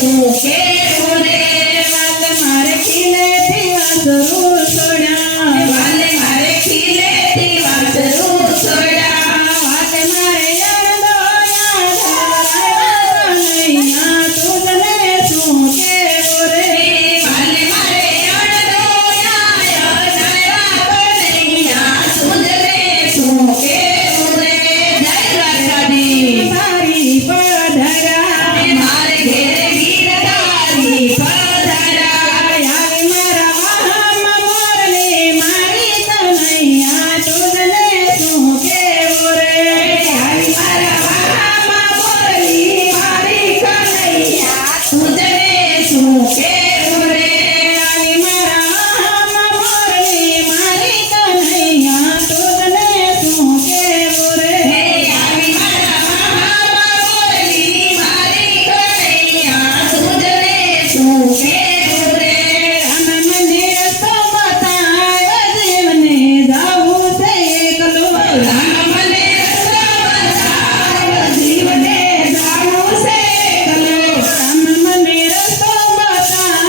શું કેવું રે વાલ મારે ખીલેથી વાસરું છોડ્યા વાલ મારે ખીલેથી વાસરું છોડ્યા વાલ મારે અણદોયા તુજને શું કેવું રે વાલ મારે અણદોયા તુજને શું કેવું રે જય દ્વારકાધી મારી પધરા મારે ઘેરે ગીરધારી પધરા આવી મારા વાહમાં મોરલી મારી કનૈયા તુજને શું કેવું રે આવી મારા વાહમાં મોરલી મારી કનૈયા તુજને શું કેવું રે આવી મારા વાહમાં મોરલી મારી કનૈયા તુજને શું કેવું રે આવી મારા વાહમાં મોરલી મારી કનૈયા તુજને શું કેવું રે રામ મંદિર તો બતાય જીવને જાવું છે એકલો રામ મંદિર તો બતાય જીવને જાવું છે એકલો રામ મંદિર તો બતાય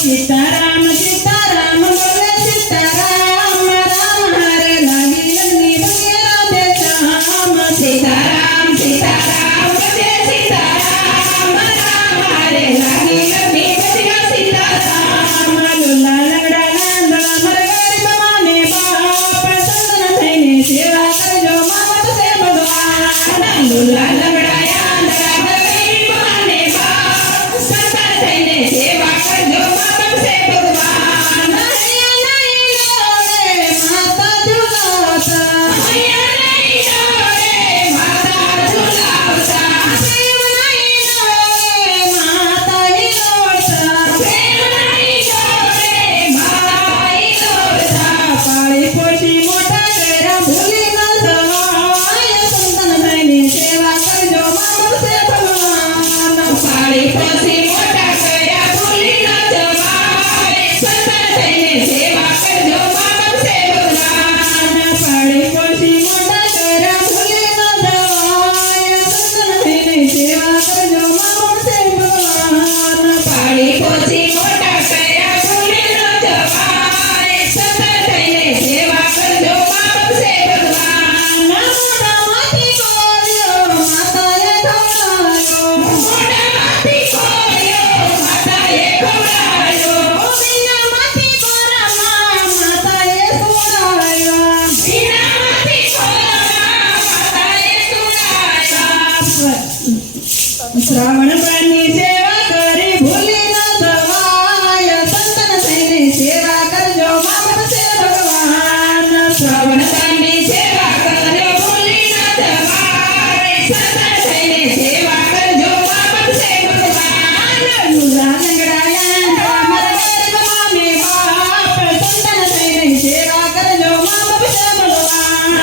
સીતારામ સીતારામ બોલે સીતારામ રામ હારે લાગી લગની ભગે રાધે શ્યામ સીતારામ સીતારામ બોલે સીતારામ રામ હારે લાગી લગની ભગે સીતારામ લુલા લંગડા લાંદડા મર ગરીબ માને બાપ સંતન થઈને સેવા કરજો મા બાપ છે ભગવાન લુલા લંગડા લાંદડા મર ગરીબ માને બાપ સંતન થઈને સેવા કરજો મા બાપ છે ભગવાન હૈયા નહીં ડોળે માતા ઝુલાવતા હૈયા નહીં ડોળે માતા ઝુલાવતા પ્રેમ નહીં ડોળે માતા હિલોડતા પ્રેમ નહીં ડોળે માતા હિલોડતા પાળી પોષી મોટા કર્યા ભૂલી ન જવાય સંતન થઈને સેવા કરજો મા બાપ છે ભગવાન પાળી પોષી મોટા કર્યા ભૂલી ન જવાય સંતન થઈને સેવા કરજો મા બાપ છે ભગવાન પાળી પોષી મોટા કર્યા ભૂલી ન જવાય સંતન થઈને સેવા કરજો મા બાપ છે ભગવાન પાળી પોષી મોટા કર્યા ભૂલી ન જવાય સંતન થઈને સેવા કરજો મા બાપ છે ભગવાન મોઢામાંથી બોલ્યો માતાએ ખવડાવ્યો મોઢામાંથી બોલ્યો માતાએ ખવડાવ્યો વીણામાંથી કોરામાં માતાએ સુવડાવ્યો વીણામાંથી કોરામાં માતાએ સુવડાવ્યો શ્રાવણ પાની સેવા કરી ભૂલી ન જવાય સંતન થઈને સેવા કરજો મા બાપ છે ભગવાન શ્રાવણ પાની સેવા કરજો ભૂલી ન જવાય સંતન થઈને સેવા કરજો મા બાપ છે ભગવાન લુલા લંગડા લાંદડા મર ગરીબ માને બાપ સંતન થઈને સેવા કરજો મા બાપ છે ભગવાન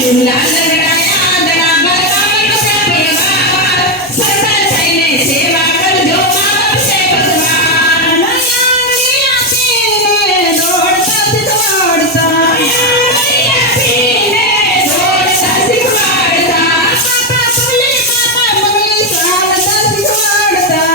લુલા લંગડા લાંદડા મર ગરીબ માને બાપ સંતન થઈને સેવા કરજો મા બાપ છે ભગવાન નાની આપીને દોડતા શીખવાડતા નાની આપીને દોડતા શીખવાડતા બાપા પગલી ચાલતા શીખવાડતા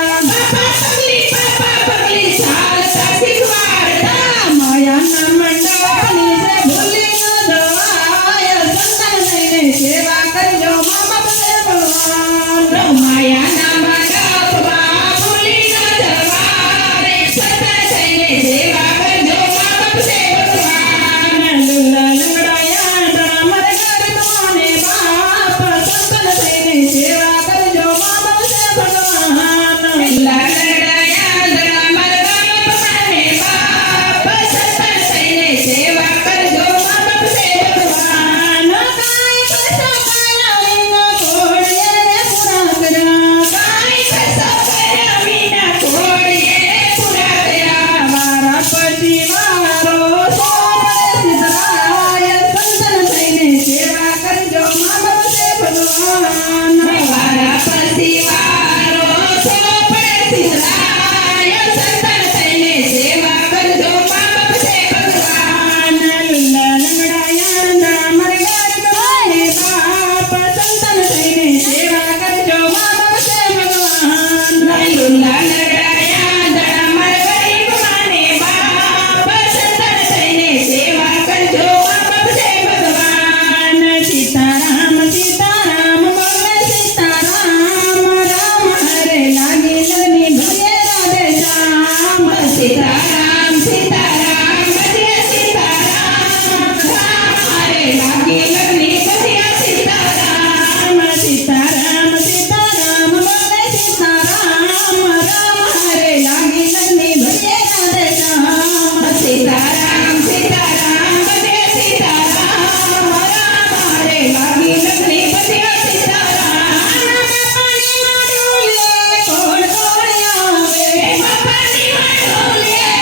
બાપા પગલી ચાલતા શીખવાડતા માયાના મંડપની છે ભૂલી ન જવાય સંતન થઈને સેવા કરજો મા બાપ છે ભગવાન માયાના મંડપમાં ભૂલી ન જવાય સંતન થઈને સેવા કરજો મા બાપ છે ભગવાન લુલા લંગડા લાંદડા મર ગરીબ માને બાપ સંતન થઈને સેવા કરજો મા બાપ છે ભગવાન લુલા લંગડા લાંદડા મર ગરીબ માને બાપ સંતન થઈને સેવા કરજો મા બાપ છે ભગવાન કાંઈ કશો કર્યા વિના ઘોડીએ રે પૂરા કર્યા કાંઈ કશો કર્યા વિના ઘોડીએ રે પૂરા કર્યા મારા પછી મારો સોપડે સિદ્ધરાય સંતન થઈને સેવા કરજો મા બાપ છે ભગવાન મારા પછી મારો સોપડે સિદ્ધરાય સંતન થઈને સેવા કરજો મા બાપ છે ભગવાન લુલા લંગડા લાંદડા મર ગરીબ માને બાપ સંતન થઈને સેવા કરજો મા બાપ છે ભગવાન લુલા લંગડા લાંદડા મર ગરીબ માને બાપ સંતન થઈને સેવા કરજો મા બાપ છે ભગવાન સીતારામ સીતારામ બોલે સીતારામ રામ હરે લાગી લગની ભગે રાધે શ્યામ સીતારામ સીતારામ બોલે સીતારામ રામ હરે લાગી લગની ભગે સીતારામ સીતારામ સીતારામ બોલે સીતારામ રામ હરે લાગી લગની ભગે રાધે શ્યામ સીતારામ સીતારામ બોલે સીતારામ રામ હરે લાગી લગની ભગે સીતારામ પાણીમાં ડોલે કોણ કોણ આવે પાણીમાં ડોલે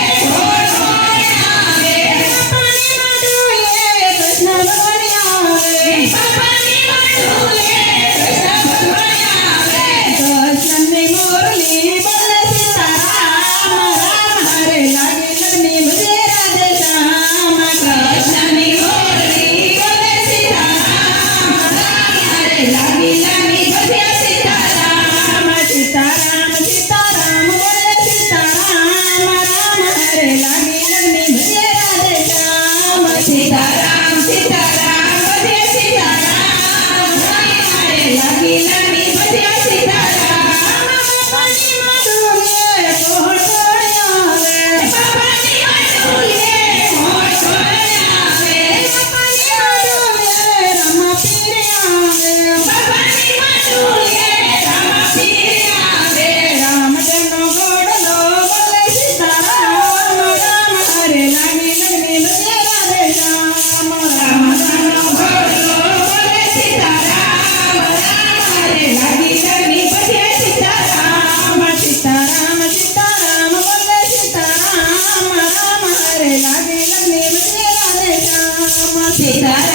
સીતારામ